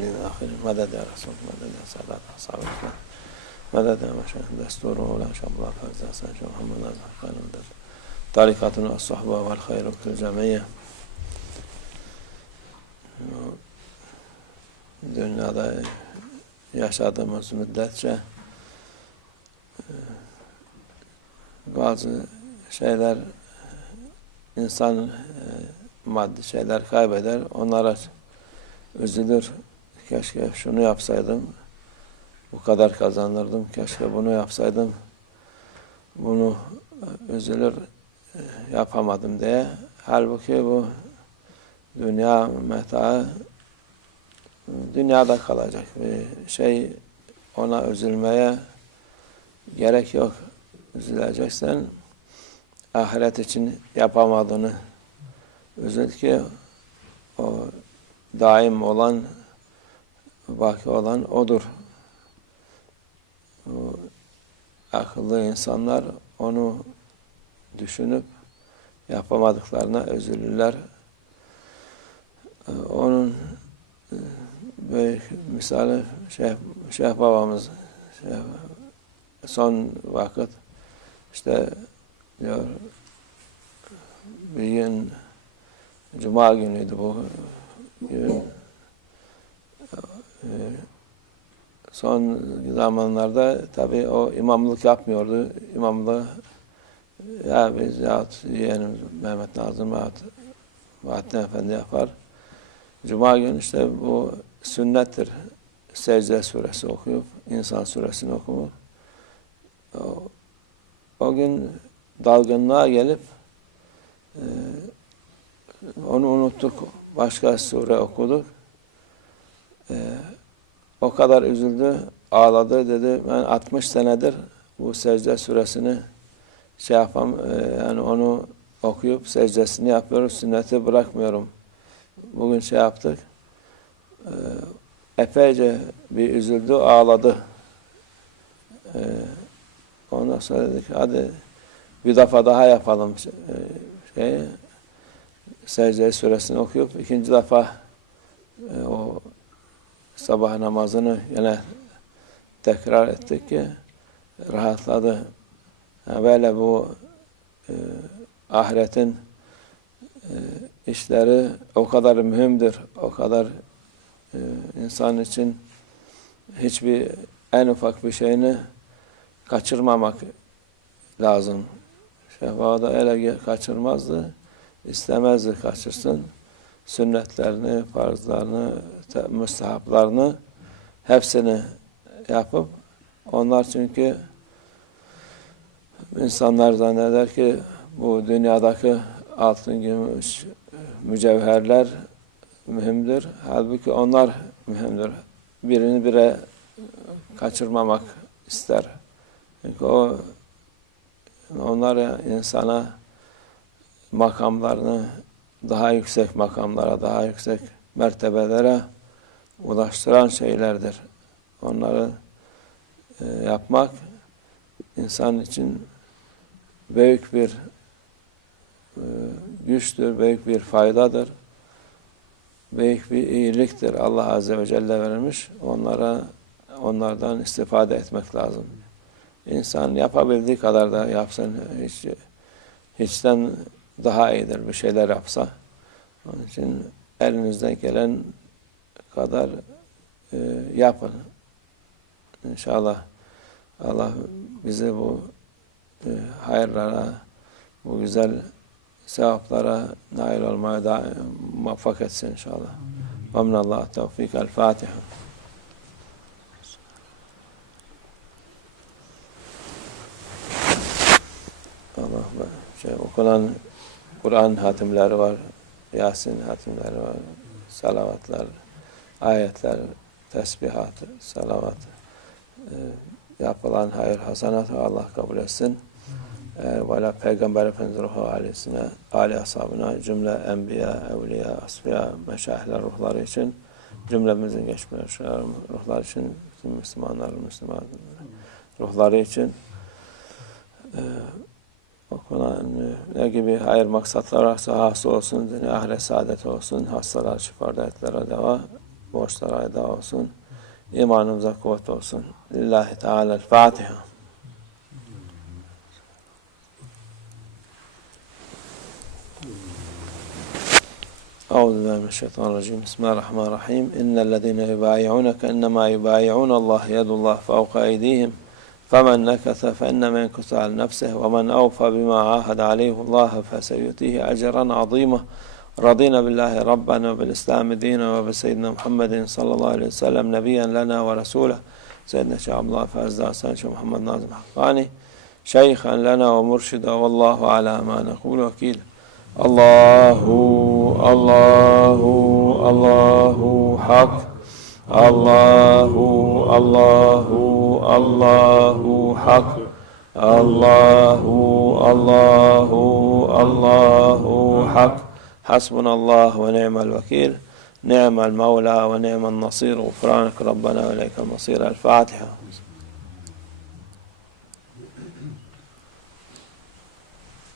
الأولين والآخرين مدد يا رسول مدد يا سادات أصحاب الإسلام مدد يا مشاهد دستور ولا شاء الله فاز حسن شيخ محمد خير مدد طريقتنا الصحبة والخير الجميع dünyada yaşadığımız müddetçe e, bazı şeyler insan e, maddi şeyler kaybeder. Onlara üzülür. Keşke şunu yapsaydım. Bu kadar kazanırdım. Keşke bunu yapsaydım. Bunu e, üzülür yapamadım diye. Halbuki bu dünya metaı dünyada kalacak. Bir şey ona üzülmeye gerek yok. Üzüleceksen ahiret için yapamadığını üzül ki o daim olan baki olan odur. Akıllı insanlar onu düşünüp yapamadıklarına üzülürler. Onun büyük misali Şeyh, Şeyh babamız şey, son vakit işte diyor bir gün Cuma günüydü bu gün. Son zamanlarda tabi o imamlık yapmıyordu. İmamlığı ya biz yahut yeğenim Mehmet Nazım yahut Bahattin Efendi yapar. Cuma günü işte bu sünnettir. Secde suresi okuyup, insan suresini okumak. O, o gün dalgınlığa gelip e, onu unuttuk. Başka sure okuduk. O kadar üzüldü, ağladı dedi. Ben 60 senedir bu secde suresini şey yapam, e, yani onu okuyup secdesini yapıyoruz, sünneti bırakmıyorum. Bugün şey yaptık. E, epeyce bir üzüldü, ağladı. E, ondan sonra dedik hadi bir defa daha yapalım e, şey, secde suresini okuyup ikinci defa o sabah namazını yine tekrar ettik ki rahatladı. Böyle bu e, ahiretin e, işleri o kadar mühimdir, o kadar e, insan için hiçbir en ufak bir şeyini kaçırmamak lazım. Şefa da öyle kaçırmazdı, istemezdi kaçırsın. Sünnetlerini, farzlarını, müstehaplarını hepsini yapıp onlar çünkü insanlar zanneder ki bu dünyadaki altın, gümüş, mücevherler mühimdir. Halbuki onlar mühimdir. Birini bire kaçırmamak ister. Çünkü o onlar insana makamlarını daha yüksek makamlara, daha yüksek mertebelere ulaştıran şeylerdir. Onları e, yapmak insan için büyük bir e, güçtür, büyük bir faydadır. Büyük bir iyiliktir. Allah Azze ve Celle vermiş. Onlara onlardan istifade etmek lazım. İnsan yapabildiği kadar da yapsın. Hiç, hiçten daha iyidir bir şeyler yapsa. Onun için elinizden gelen kadar e, yapın. İnşallah Allah bizi bu e, hayırlara, bu güzel sevaplara nail olmaya da muvaffak etsin inşallah. Ve minallah tevfik. El Fatiha. Allah şey okunan Kur'an hatimleri var, Yasin hatimleri var, salavatlar, ayetler, tesbihat, salavat, e, yapılan hayır hasanat Allah kabul etsin. E, ve Peygamber Efendimiz ruhu ailesine, aile ashabına, cümle enbiya, evliya, asfiya, meşahler ruhları için, cümlemizin geçmiş ruhlar için, bütün Müslümanlar, Müslüman ruhları için e, okunan ne gibi hayır maksatlar varsa hasıl olsun, dünya ahiret saadet olsun, hastalar şifa, dertlere deva, borçlara eda olsun. İmanımıza kuvvet olsun. Lillahi Teala'l-Fatiha. أعوذ بالله من الشيطان الرجيم بسم الله الرحمن الرحيم إن الذين يبايعونك إنما يبايعون الله يد الله فوق أيديهم فمن نكث فإنما ينكث على نفسه ومن أوفى بما عاهد عليه الله فسيؤتيه أجرا عظيما. رضينا بالله ربنا وبالإسلام دينا وبسيدنا محمد صلى الله عليه وسلم نبيا لنا ورسولا سيدنا شيخ عبد الله حسن شيخ محمد ناظم حقاني شيخا لنا ومرشدا والله على ما نقول وكيل. الله الله الله حق. الله الله الله حق الله الله الله حق حسبنا الله ونعم الوكيل نعم المولى ونعم النصير غفرانك ربنا وإليك المصير الفاتحة